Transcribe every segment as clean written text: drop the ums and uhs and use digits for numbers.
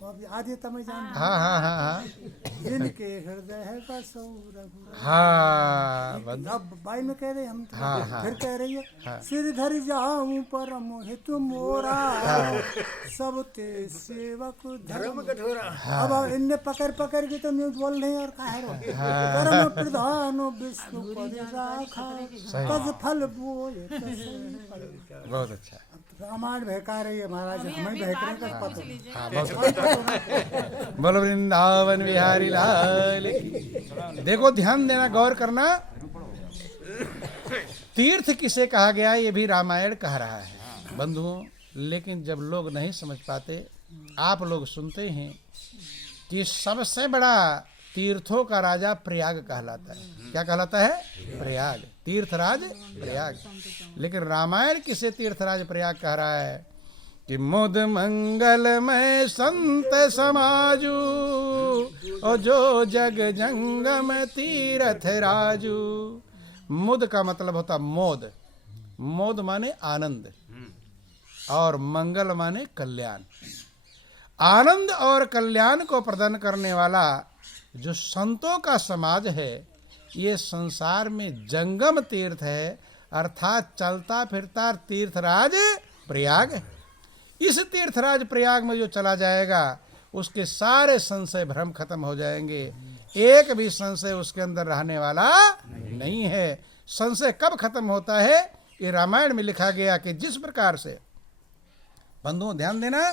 आदि तमय जान। हाँ हाँ हाँ हाँ जिनके हृदय है बसो रघुराई। हाँ बंधु, अब बाई में कह रहे हम तो हाँ, हाँ, फिर कह रही है हाँ। सिर धर जाऊं परम हित मोरा हाँ। सब ते सेवक धर्म कठोरा। अब इनने पकड़ पकड़ के तो न्यूज बोल रहे और कहा रो परम प्रधान विष्णु पद राखा तज फल बोए तसई फल। बहुत अच्छा। रामायण बहका रही है महाराज, हमें बहकने का पता नहीं। हाँ बहुत अच्छा। बोलो वृंदावन बिहारी लाल की। देखो ध्यान देना, गौर करना, तीर्थ किसे कहा गया ये भी रामायण कह रहा है बंधुओं। लेकिन जब लोग नहीं समझ पाते, आप लोग सुनते हैं कि सबसे बड़ा तीर्थों का राजा प्रयाग कहलाता है। क्या कहलाता है? प्रयाग, तीर्थराज प्रयाग। लेकिन रामायण किसे तीर्थराज प्रयाग कह रहा है कि मुद मंगलमय संत समाजू और जो जग जंगम तीर्थ राजू। मुद का मतलब होता मोद, मोद माने आनंद, और मंगल माने कल्याण। आनंद और कल्याण को प्रदान करने वाला जो संतों का समाज है, ये संसार में जंगम तीर्थ है, अर्थात चलता फिरता तीर्थराज प्रयाग है। इस तीर्थराज प्रयाग में जो चला जाएगा उसके सारे संशय भ्रम खत्म हो जाएंगे। एक भी संशय उसके अंदर रहने वाला नहीं है। संशय कब खत्म होता है? ये रामायण में लिखा गया कि जिस प्रकार से, बंधुओं ध्यान देना,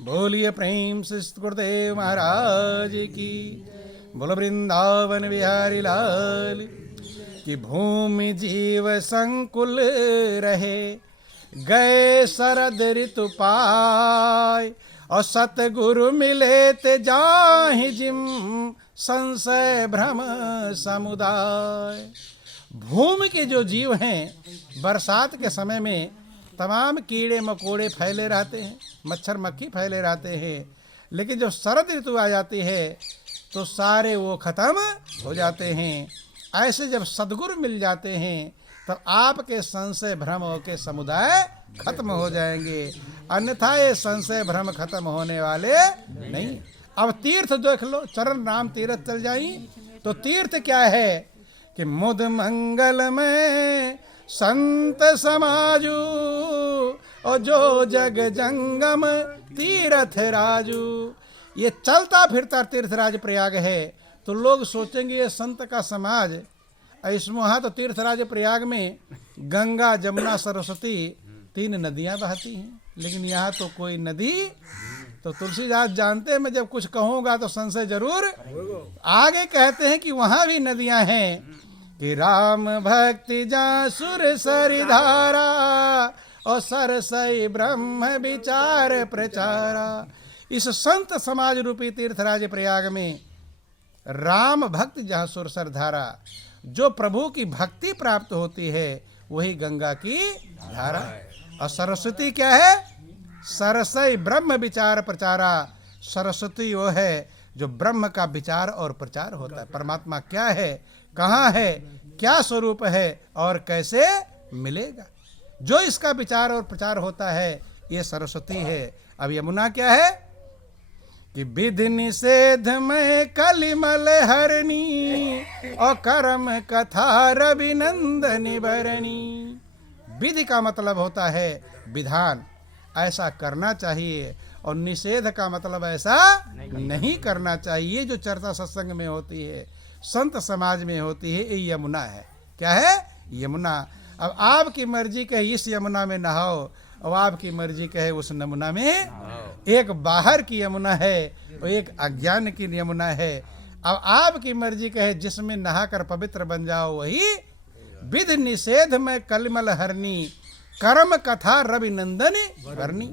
बोलिए प्रेम से गुरुदेव महाराज की। बोलो वृंदावन बिहारी लाल की। भूमि जीव संकुल रहे, गए शरद ऋतु पाय, और सतगुरु मिले ते जाहि जिम संशय भ्रम समुदाय। भूमि के जो जीव हैं, बरसात के समय में तमाम कीड़े मकोड़े फैले रहते हैं, मच्छर मक्खी फैले रहते हैं। लेकिन जब शरद ऋतु आ जाती है तो सारे वो खत्म हो जाते हैं। ऐसे जब सद्गुरु मिल जाते हैं तब आपके संशय भ्रम के समुदाय खत्म हो जाएंगे, अन्यथा ये संशय भ्रम खत्म होने वाले नहीं। अब तीर्थ देख लो, चरण राम तीर्थ चल जाई तो तीर्थ क्या है कि मुद मंगल में संत समाजू और जो जग जंगम तीर्थ राजू। ये चलता फिरता तीर्थराज प्रयाग है। तो लोग सोचेंगे ये संत का समाज, इसमें वहाँ तो तीर्थराज प्रयाग में गंगा जमुना सरस्वती 3 नदियाँ बहती हैं, लेकिन यहाँ तो कोई नदी। तो तुलसीदास जानते हैं मैं जब कुछ कहूँगा तो संशय जरूर। आगे कहते हैं कि वहाँ भी नदियाँ हैं कि राम भक्ति जा सुर सरिधारा और सरसई ब्रह्म विचार प्रचारा। इस संत समाज रूपी तीर्थराज प्रयाग में राम भक्ति जहाँ सुरसर धारा, जो प्रभु की भक्ति प्राप्त होती है वही गंगा की धारा। और सरस्वती क्या है? सरसई ब्रह्म विचार प्रचारा। सरस्वती वो है जो ब्रह्म का विचार और प्रचार होता है। परमात्मा क्या है, कहाँ है, क्या स्वरूप है और कैसे मिलेगा, जो इसका विचार और प्रचार होता है ये सरस्वती है। अब यमुना क्या है कि विधि निषेध में कलिमल हरणी और कर्म कथा रविनंदनी भरणी। विधि का मतलब होता है विधान, ऐसा करना चाहिए, और निषेध का मतलब ऐसा नहीं करना चाहिए। जो चर्चा सत्संग में होती है, संत समाज में होती है, ये यमुना है। क्या है? यमुना। अब आपकी मर्जी कहे इस यमुना में नहाओ, और आपकी मर्जी कहे उस यमुना में। एक बाहर की यमुना है और एक अज्ञान की यमुना है। अब आपकी मर्जी कहे जिसमें नहाकर पवित्र बन जाओ वही विधि निषेध में कलिमल हरनी, कर्म कथा रवि नंदन करनी।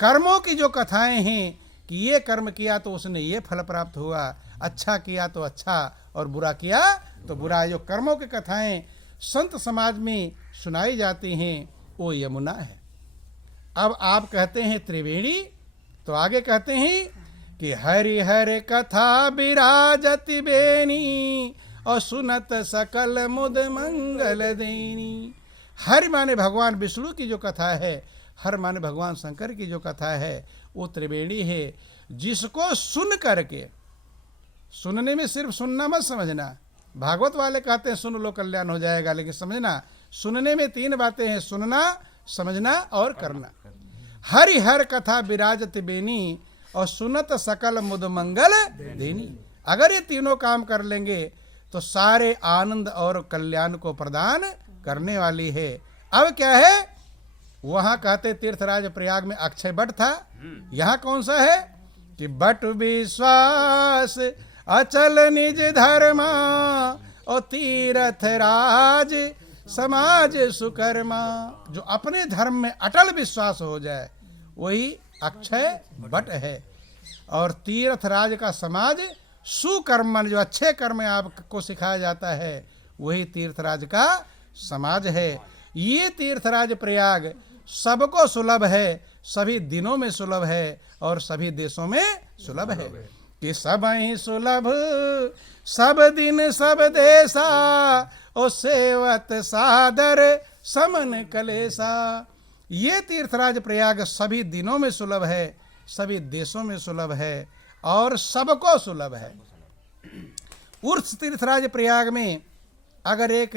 कर्मों की जो कथाएं हैं कि ये कर्म किया तो उसने ये फल प्राप्त हुआ, अच्छा किया तो अच्छा और बुरा किया तो बुरा। जो कर्मों की कथाएं संत समाज में सुनाई जाती हैं वो यमुना है। अब आप कहते हैं त्रिवेणी, तो आगे कहते हैं कि हरि हर कथा विराजति बेनी और सुनत सकल मुद मंगल देनी। हरि माने भगवान विष्णु की जो कथा है, हर माने भगवान शंकर की जो कथा है वो त्रिवेणी है, जिसको सुन करके, सुनने में सिर्फ सुनना मत समझना, भागवत वाले कहते हैं सुन लो कल्याण हो जाएगा, लेकिन समझना सुनने में 3 बातें हैं, सुनना, समझना और करना। हरि हर कथा विराजत बेनी और सुनत सकल मुद मंगल देनी। अगर ये तीनों काम कर लेंगे तो सारे आनंद और कल्याण को प्रदान करने वाली है। अब क्या है, वहां कहते तीर्थराज प्रयाग में अक्षय बट था, यहाँ कौन सा है कि बट विश्वास अचल निज धर्मा और तीर्थ राज समाज सुकर्मा। जो अपने धर्म में अटल विश्वास हो जाए वही अक्षय बट है। और तीर्थ राज का समाज सुकर्मन, जो अच्छे कर्म आपको सिखाया जाता है वही तीर्थराज का समाज है। ये तीर्थराज प्रयाग सबको सुलभ है, सभी दिनों में सुलभ है और सभी देशों में सुलभ है कि सब ही सुलभ सब दिन सब देशा ओ सेवत सादर समन कलेसा। ये तीर्थराज प्रयाग सभी दिनों में सुलभ है, सभी देशों में सुलभ है और सबको सुलभ है। उर्स तीर्थराज प्रयाग में अगर एक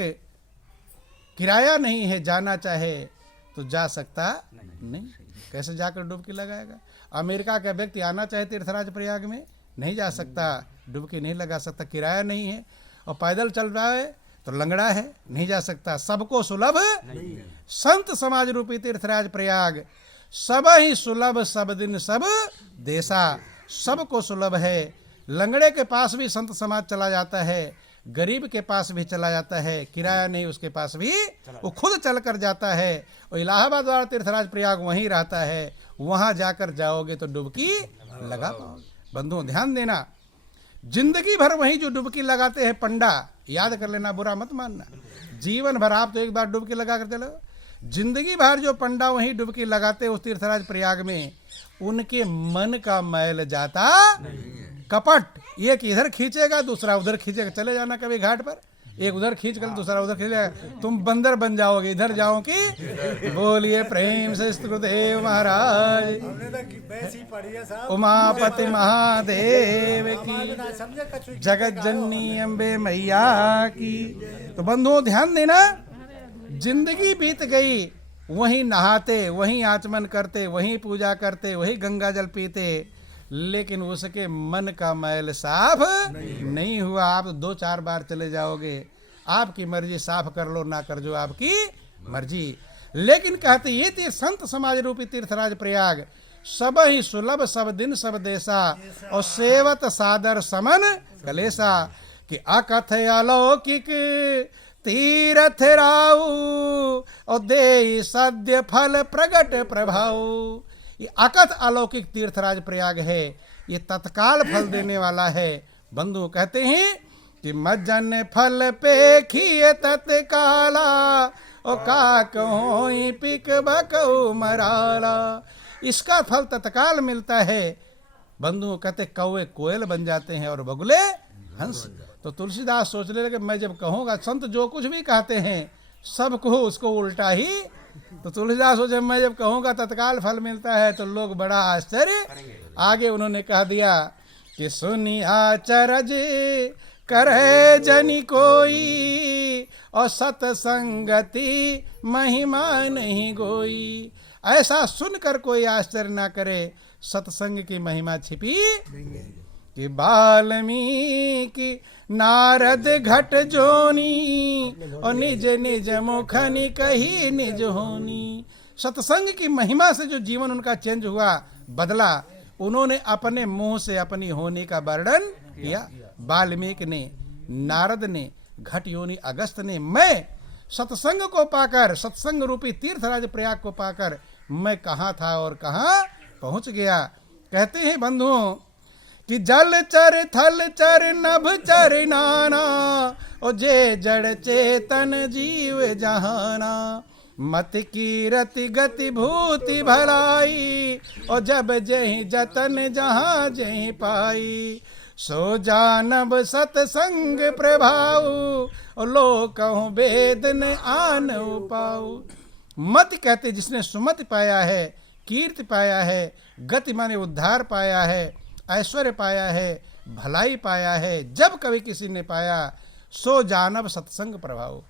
किराया नहीं है, जाना चाहे तो जा सकता नहीं। कैसे जाकर डुबकी लगाएगा? अमेरिका का व्यक्ति आना चाहे तीर्थराज प्रयाग में नहीं जा सकता, डुबकी नहीं लगा सकता, किराया नहीं है। और पैदल चल रहा है तो लंगड़ा है, नहीं जा सकता। सबको सुलभ संत समाज रूपी तीर्थराज प्रयाग सब ही सुलभ सब दिन सब देशा, सबको सुलभ है। लंगड़े के पास भी संत समाज चला जाता है, गरीब के पास भी चला जाता है, किराया नहीं उसके पास भी, वो खुद चल कर जाता है। और इलाहाबाद वाला तीर्थराज प्रयाग वहीं रहता है, वहां जाकर जाओगे तो डुबकी लगा पाओगे। बंधुओं ध्यान देना, जिंदगी भर वहीं जो डुबकी लगाते हैं पंडा, याद कर लेना, बुरा मत मानना, जीवन भर आप तो एक बार डुबकी लगा कर चलो। जिंदगी भर जो पंडा वहीं डुबकी लगाते उस तीर्थराज प्रयाग में, उनके मन का मैल जाता कपट। एक इधर खींचेगा दूसरा उधर खींचेगा, चले जाना कभी घाट पर, एक उधर खींच कर दूसरा उधर खींचेगा, तुम बंदर बन जाओगे, इधर जाओ कि बोलिए प्रेम से गुरुदेव महाराज उमापति महादेव की, जगत जननी अम्बे मैया की। तो बंधुओं ध्यान देना, जिंदगी बीत गई वहीं नहाते, वहीं आचमन करते, वहीं पूजा करते, वहीं गंगा जल पीते, लेकिन उसके मन का मैल साफ नहीं हुआ। आप 2-4 बार चले जाओगे, आपकी मर्जी, साफ कर लो ना कर जो आपकी मर्जी। लेकिन कहते ये संत समाज रूपी तीर्थराज प्रयाग सब ही सुलभ सब दिन सब देशा और सेवत सादर समन कलेसा। कि अकथ अलौकिक तीरथ राऊ और दे सद्य फल प्रगट प्रभाव। ये अकथ अलौकिक तीर्थराज प्रयाग है, ये तत्काल फल देने वाला है। बंधु कहते हैं कि मज्जन फल पे खिए तत्काला और का कहोई पिक बकऊ मराला। इसका फल तत्काल मिलता है। बंधु कहते कौवे कोयल बन जाते हैं और बगुले हंस। तो तुलसीदास सोचने लगे मैं जब कहूँगा, संत जो कुछ भी कहते हैं सब कहो उसको उल्टा ही। तो तुलसीदास सोचे मैं जब कहूँगा तत्काल फल मिलता है तो लोग बड़ा आश्चर्य। आगे उन्होंने कह दिया कि सुनी आचरज करे जनी कोई और सतसंगति महिमा नहीं गोई। ऐसा सुनकर कोई आश्चर्य ना करे, सत्संग की महिमा छिपी कि वाल्मीकि नारद घट जोनी और निज निज मुखनि कही निज होनी। सत्संग की महिमा से जो जीवन उनका चेंज हुआ, बदला, उन्होंने अपने मुंह से अपनी होनी का वर्णन किया। वाल्मीकि ने, नारद ने, घट योनि अगस्त ने, मैं सत्संग को पाकर, सत्संग रूपी तीर्थराज प्रयाग को पाकर मैं कहाँ था और कहाँ पहुंच गया। कहते हैं बंधुओं कि जल चर थल चर नभ चर नाना और जे जड़ चेतन जीव जहाना। मत की रति गति भूति भलाई और जब जही जतन जहाँ जही पाई। सो जानब सतसंग प्रभाव और लो कहूँ वेद न आन पाऊ। मत कहते जिसने सुमति पाया है, कीर्ति पाया है, गति माने उद्धार पाया है, ऐश्वर्य पाया है, भलाई पाया है। जब कभी किसी ने पाया सो जानब सत्संग प्रभाव,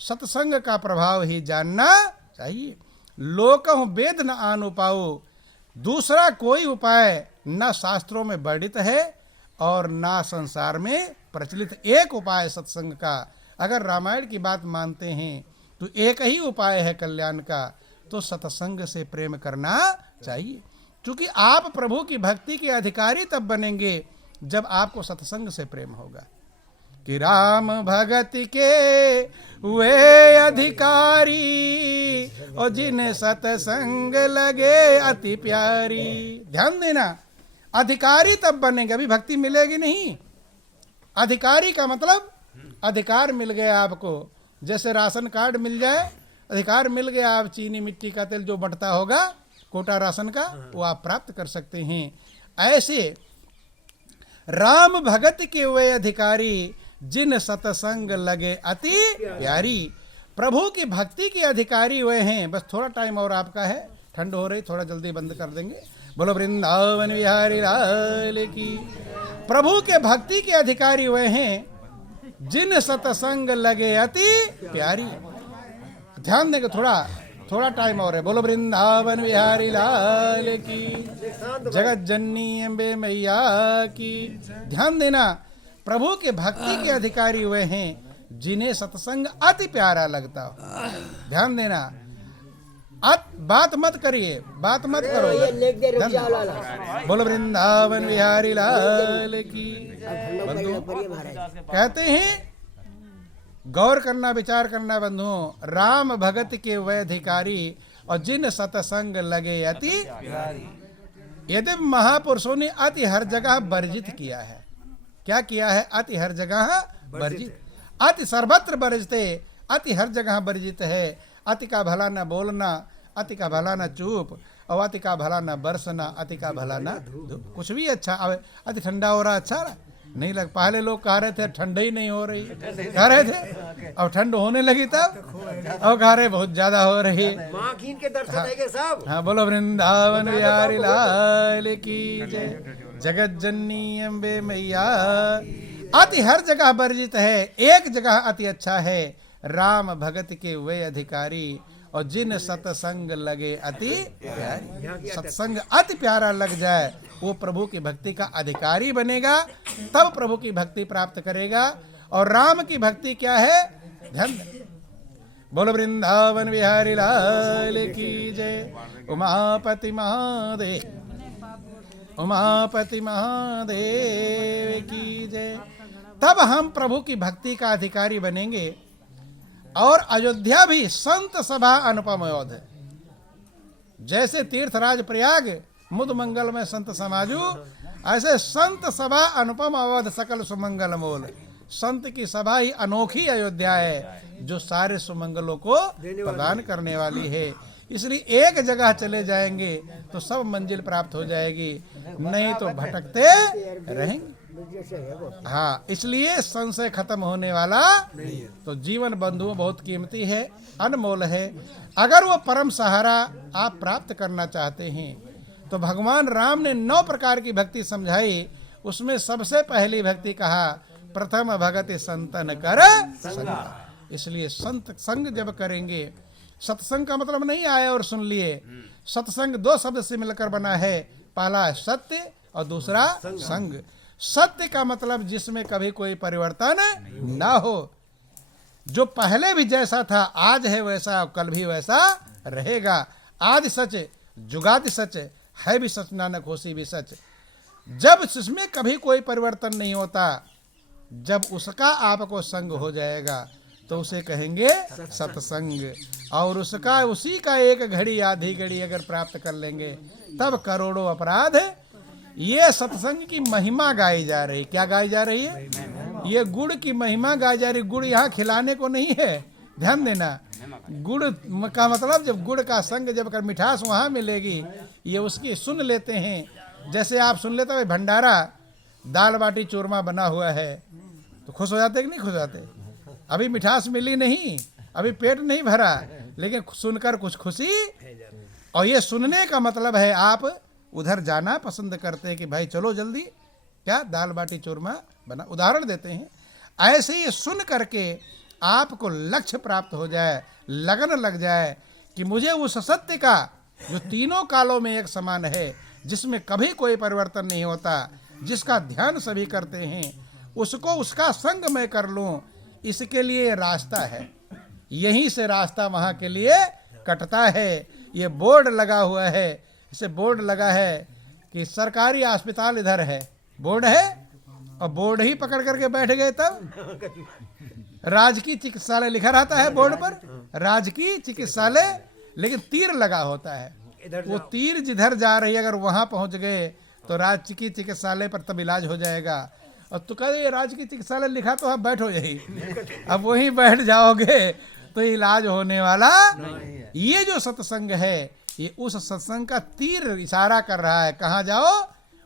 सत्संग का प्रभाव ही जानना चाहिए। लोकहु वेद न आन उपाओ, दूसरा कोई उपाय न शास्त्रों में वर्णित है और ना संसार में प्रचलित। एक उपाय सत्संग का, अगर रामायण की बात मानते हैं तो एक ही उपाय है कल्याण का, तो सत्संग से प्रेम करना चाहिए। क्योंकि आप प्रभु की भक्ति के अधिकारी तब बनेंगे जब आपको सत्संग से प्रेम होगा। कि राम भगति के वे अधिकारी और जिन्हें सत्संग लगे अति प्यारी। ध्यान देना, अधिकारी तब बनेंगे, अभी भक्ति मिलेगी नहीं। अधिकारी का मतलब अधिकार मिल गया आपको, जैसे राशन कार्ड मिल जाए, अधिकार मिल गया, आप चीनी मिट्टी का तेल जो बंटता होगा कोटा राशन का, वो आप प्राप्त कर सकते हैं। ऐसे राम भगत के वे अधिकारी जिन सत्संग लगे अति प्यारी। प्रभु की भक्ति के अधिकारी वे हैं। बस थोड़ा टाइम और आपका है, ठंड हो रही, थोड़ा जल्दी बंद कर देंगे। बोलो वृंदावन बिहारी लाल की। प्रभु के भक्ति के अधिकारी वे हैं जिन सत्संग लगे अति प्यारी। ध्यान देंगे, थोड़ा टाइम और है। बोलो वृंदावन बिहारी लाल की, जगत जननी अम्बे मैया की। ध्यान देना, प्रभु के भक्ति के अधिकारी वे हैं जिन्हें सत्संग अति प्यारा लगता हो। ध्यान देना, बात मत करिए, बात मत करो। बोलो वृंदावन बिहारी लाल की। बंधु कहते हैं, गौर करना, विचार करना बंधुओं, राम भगत के वे अधिकारी और जिन सत्संग लगे अति। यदि महापुरुषों ने अति हर जगह वर्जित किया है। क्या किया है? अति हर जगह वर्जित। अति सर्वत्र वर्जिते, अति हर जगह वर्जित है। अति का भला न बोलना, अति का भला न चुप, और अति का भला न बरसना, अति का भला न धूप। कुछ भी अच्छा, अति ठंडा हो रहा अच्छा नहीं लग। पहले लोग कह रहे थे ठंड ही नहीं हो रही, कह रहे थे, अब ठंड होने लगी तब अब कह रहे बहुत ज्यादा हो रही। के दर्शन है सब। हाँ, बोलो वृंदावन बिहारी लाल की जय, जगत जननी अम्बे मैया। अति हर जगह वर्जित है, एक जगह अति अच्छा है। राम भगत के वे अधिकारी और जिन सत्संग लगे अति प्यारी। सत्संग अति प्यारा लग जाए, वो प्रभु की भक्ति का अधिकारी बनेगा, तब प्रभु की भक्ति प्राप्त करेगा। और राम की भक्ति क्या है? ध्यान। बोलो वृंदावन बिहारी लाल की जय। उमापति महादेव, उमापति महादेव की जय। तब हम प्रभु की भक्ति का अधिकारी बनेंगे। और अयोध्या भी संत सभा अनुपम अयोध्या, जैसे तीर्थराज प्रयाग मुद मंगल में संत समाजू, ऐसे संत सभा अनुपम अवध सकल सुमंगल मोल। संत की सभा ही अनोखी अयोध्या है, जो सारे सुमंगलों को प्रदान करने वाली है। इसलिए एक जगह चले जाएंगे तो सब मंजिल प्राप्त हो जाएगी, नहीं तो भटकते रहेंगे। हाँ, इसलिए संशय खत्म होने वाला तो जीवन बंधुओं बहुत कीमती है, अनमोल है। अगर वो परम सहारा आप प्राप्त करना चाहते हैं तो भगवान राम ने 9 प्रकार की भक्ति समझाई। उसमें सबसे पहली भक्ति कहा, प्रथम भगति संतन कर संग। इसलिए संत संग जब करेंगे, सत्संग का मतलब नहीं आए और सुन लिए। सत्संग 2 शब्द से मिलकर बना है, पहला सत्य और दूसरा संग। सत्य का मतलब जिसमें कभी कोई परिवर्तन ना हो, जो पहले भी जैसा था आज है वैसा, कल भी वैसा रहेगा। आदि सच, जुगादि सच, है भी सच, नानक होसी भी सच। जब इसमें कभी कोई परिवर्तन नहीं होता, जब उसका आपको संग हो जाएगा तो उसे कहेंगे सत्संग। और उसका, उसी का एक घड़ी आधी घड़ी अगर प्राप्त कर लेंगे तब करोड़ों अपराध। ये सत्संग की महिमा गाई जा रही। क्या गाई जा रही है? ये गुड़ की महिमा गाई जा रही। गुड़ यहाँ खिलाने को नहीं है, ध्यान देना। गुड़ का मतलब जब गुड़ का संग जब कर मिठास वहाँ मिलेगी, ये उसकी सुन लेते हैं। जैसे आप सुन लेते हो भंडारा, दाल बाटी चूरमा बना हुआ है तो खुश हो जाते कि नहीं खुश होते? अभी मिठास मिली नहीं, अभी पेट नहीं भरा, लेकिन सुनकर कुछ खुशी। और ये सुनने का मतलब है आप उधर जाना पसंद करते हैं कि भाई चलो जल्दी, क्या दाल बाटी चूरमा बना, उदाहरण देते हैं। ऐसे ही सुन करके आपको लक्ष्य प्राप्त हो जाए, लगन लग जाए कि मुझे उस सत्य का जो तीनों कालों में एक समान है, जिसमें कभी कोई परिवर्तन नहीं होता, जिसका ध्यान सभी करते हैं, उसको उसका संग मैं कर लूं, इसके लिए रास्ता है। यहीं से रास्ता वहां के लिए कटता है। ये बोर्ड लगा हुआ है, इसे बोर्ड लगा है कि सरकारी अस्पताल इधर है, बोर्ड है, और बोर्ड ही पकड़ करके बैठ गए। तब राजकीय चिकित्सालय लिखा रहता है बोर्ड पर, राजकीय चिकित्सालय, लेकिन तीर लगा होता है। वो तीर जिधर जा रही है, अगर वहां पहुंच गए तो राजकीय चिकित्सालय पर तब इलाज हो जाएगा। और तो कहे राजकीय चिकित्सालय लिखा तो आप बैठो यही, अब वहीं बैठ जाओगे तो इलाज होने वाला। ये जो सत्संग है, ये उस सत्संग का तीर इशारा कर रहा है। कहाँ जाओ?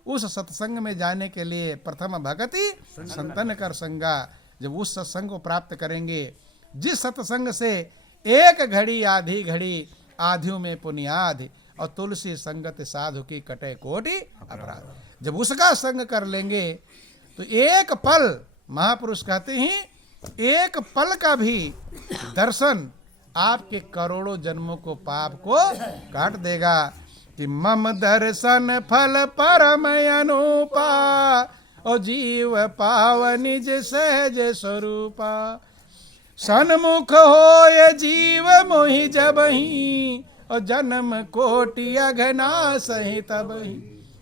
उस सत्संग में जाने के लिए प्रथम भगति संतन कर संगा। जब उस सत्संग को प्राप्त करेंगे, जिस सत्संग से एक घड़ी आधी घड़ी आधियों में पुनियाधि, और तुलसी संगत साधु की कटे कोटि अपराध, जब उसका संग कर लेंगे तो एक पल, महापुरुष कहते हैं, एक पल का भी दर्शन आपके करोड़ों जन्मों को पाप को काट देगा। कि मम दर्शन फल परम अनुपा, और जीव पाव निज सहज स्वरूपा। सन्मुख हो ये जीव मोहि जबहि, और जन्म कोटि अघना सही तबहि।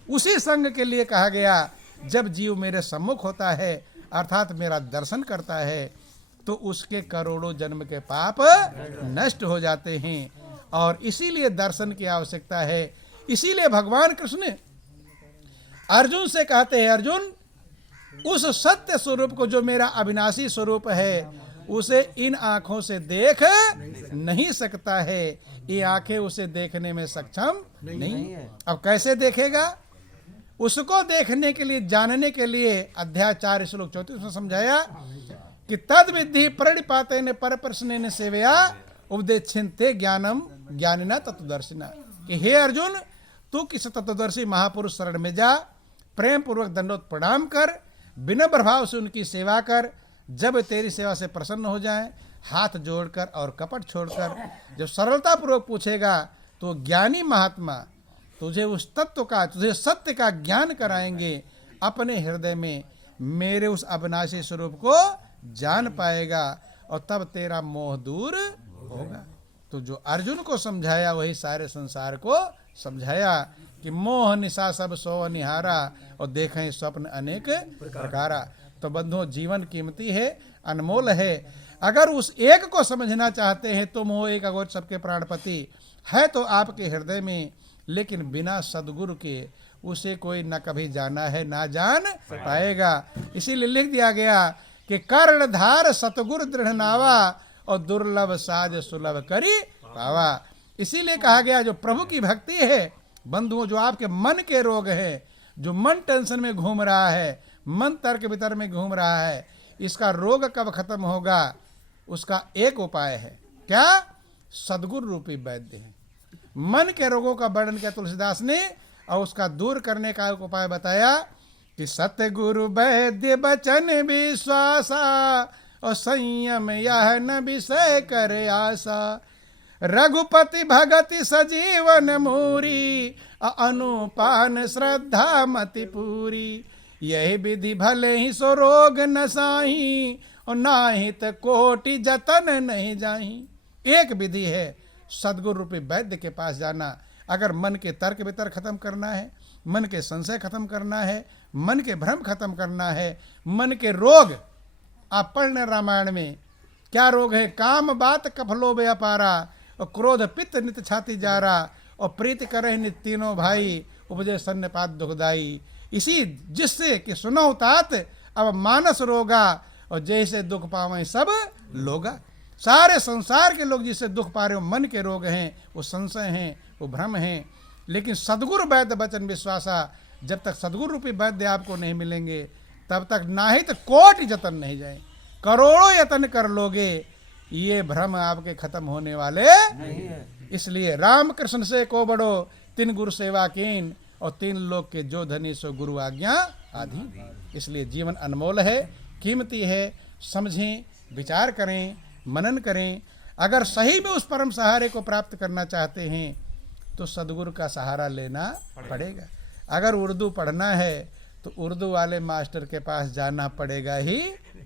उसी संग के लिए कहा गया, जब जीव मेरे सम्मुख होता है, अर्थात मेरा दर्शन करता है, तो उसके करोड़ों जन्म के पाप नष्ट हो जाते हैं। और इसीलिए दर्शन की आवश्यकता है। इसीलिए भगवान कृष्ण अर्जुन से कहते हैं, अर्जुन उस सत्य स्वरूप को, जो मेरा अविनाशी स्वरूप है, उसे इन आंखों से देख नहीं सकता है। ये आंखें उसे देखने में सक्षम नहीं। अब कैसे देखेगा? उसको देखने के लिए, जानने के लिए अध्याय 4 श्लोक 34 में समझाया कि तद विद्धि प्रणिपातेन पर प्रश्नेन सेवया उपदेक्षन्ते ज्ञानम ज्ञानिना तत्वदर्शिना। कि हे अर्जुन, तू किस तत्वदर्शी महापुरुष शरण में जा, प्रेम पूर्वक दंडोत प्रणाम कर, विनम्र भाव से उनकी सेवा कर। जब तेरी सेवा से प्रसन्न हो जाए, हाथ जोड़कर और कपट छोड़कर जब सरलता पूर्वक पूछेगा, तो ज्ञानी महात्मा तुझे उस तत्व का, तुझे सत्य का ज्ञान कराएंगे। अपने हृदय में मेरे उस अविनाशी स्वरूप को जान पाएगा, और तब तेरा मोह दूर होगा। तो जो अर्जुन को समझाया, वही सारे संसार को समझाया कि मोह निशा सब सो निहारा, और देखें स्वप्न अनेक प्रकारा। तो बंधुओं, जीवन कीमती है, अनमोल है। अगर उस एक को समझना चाहते हैं तो मोह एक अगोचर सबके प्राणपति है तो आपके हृदय में, लेकिन बिना सदगुरु के उसे कोई न कभी जाना है ना जान पाएगा। इसीलिए लिख दिया गया कि कर्णधार सतगुरु दृढ़ नावा, और दुर्लभ साज सुलभ करी पावा। इसीलिए कहा गया, जो प्रभु की भक्ति है बंधुओं, जो आपके मन के रोग है, जो मन टेंशन में घूम रहा है, मन तर्क वितर्क में घूम रहा है, इसका रोग कब खत्म होगा? उसका एक उपाय है, क्या? सदगुरु रूपी वैद्य है। मन के रोगों का वर्णन किया तुलसीदास ने, और उसका दूर करने का एक उपाय बताया कि सतगुरु वैद्य बचन विश्वासा, और संयम यह न विषय करे आशा। रघुपति भगति सजीवन मूरी, अनुपान श्रद्धा मति पूरी। यही विधि भले ही सो रोग न साही, और नाहित कोटि जतन नहीं जाही। एक विधि है, सदगुरु रूपी वैद्य के पास जाना। अगर मन के तर्क वितर्क खत्म करना है, मन के संशय खत्म करना है, मन के भ्रम खत्म करना है, मन के रोग, आप पढ़ने रामायण में क्या रोग है? काम बात कफ लोभ अपारा, और क्रोध पित्त नित छाती जारा, और प्रीति करे नित तीनों भाई, उपजे सन्नपात दुखदाई। इसी जिससे कि सुनो तात अब मानस रोगा, और जैसे दुख पावे सब लोगा। सारे संसार के लोग जिससे दुख पा रहे हो मन के रोग हैं, वो संशय हैं, वो भ्रम हैं। लेकिन सदगुरु वैद्य वचन विश्वासा, जब तक सदगुरु रूपी वैद्य आपको नहीं मिलेंगे, तब तक नाहित कोटि जतन नहीं जाए, करोड़ों यतन कर लोगे, ये भ्रम आपके खत्म होने वाले नहीं है। इसलिए रामकृष्ण से को बड़ो, तिन गुरु सेवा कीन, और 3 लोक के जो धनी सो गुरु आज्ञा आदि। इसलिए जीवन अनमोल है, कीमती है। समझें, विचार करें, मनन करें। अगर सही में उस परम सहारे को प्राप्त करना चाहते हैं तो सदगुरु का सहारा लेना पड़ेगा। अगर उर्दू पढ़ना है तो उर्दू वाले मास्टर के पास जाना पड़ेगा ही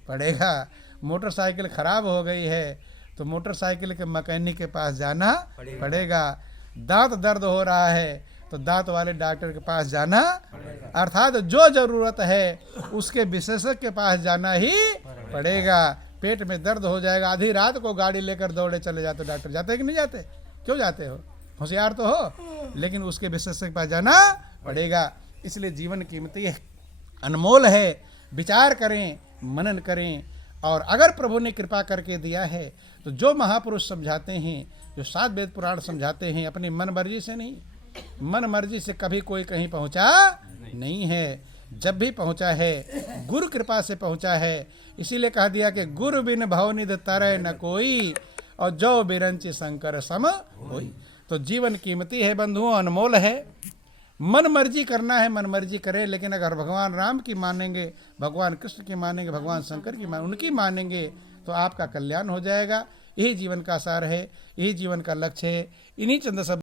पड़ेगा। मोटरसाइकिल खराब हो गई है तो मोटरसाइकिल के मैकेनिक के पास जाना पड़ेगा। दांत दर्द हो रहा है तो दांत वाले डॉक्टर के पास जाना, अर्थात जो जरूरत है उसके विशेषज्ञ के पास जाना ही पड़ेगा। पेट में दर्द हो जाएगा, आधी रात को गाड़ी लेकर दौड़े चले जाते डॉक्टर, जाते कि नहीं जाते? क्यों जाते हो? होशियार तो हो, लेकिन उसके विशेषज्ञ के पास जाना पड़ेगा। इसलिए जीवन कीमती है, अनमोल है। विचार करें, मनन करें। और अगर प्रभु ने कृपा करके दिया है तो जो महापुरुष समझाते हैं, जो 7 वेद पुराण समझाते हैं, अपनी मन मर्जी से नहीं, मन मर्जी से कभी कोई कहीं पहुंचा नहीं है। जब भी पहुंचा है गुरु कृपा से पहुंचा है। इसीलिए कह दिया कि गुरु बिन भवनिध तरय न कोई, और जो बिरंच शंकर सम होई। तो जीवन कीमती है बंधुओं, अनमोल है। मन मर्जी करना है, मन मर्जी करें, लेकिन अगर भगवान राम की मानेंगे, भगवान कृष्ण की मानेंगे, भगवान शंकर की उनकी मानेंगे तो आपका कल्याण हो जाएगा। यही जीवन का सार है, यही जीवन का लक्ष्य है। इन्हीं चंद शब्द